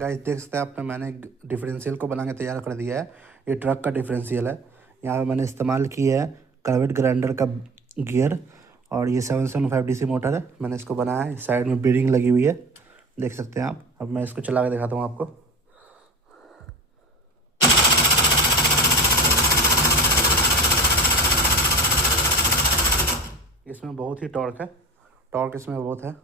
Guys देख सकते हैं आपने, मैंने डिफरेंशियल को बना के तैयार कर दिया है। ये ट्रक का डिफरेंशियल है। यहाँ पे मैंने इस्तेमाल किया है करवेट ग्राइंडर का गियर, और ये 775 DC मोटर है। मैंने इसको बनाया है, साइड में बीरिंग लगी हुई है, देख सकते हैं आप। अब मैं इसको चला के दिखाता हूँ आपको। इसमें बहुत ही टॉर्क है, टॉर्क इसमें बहुत है।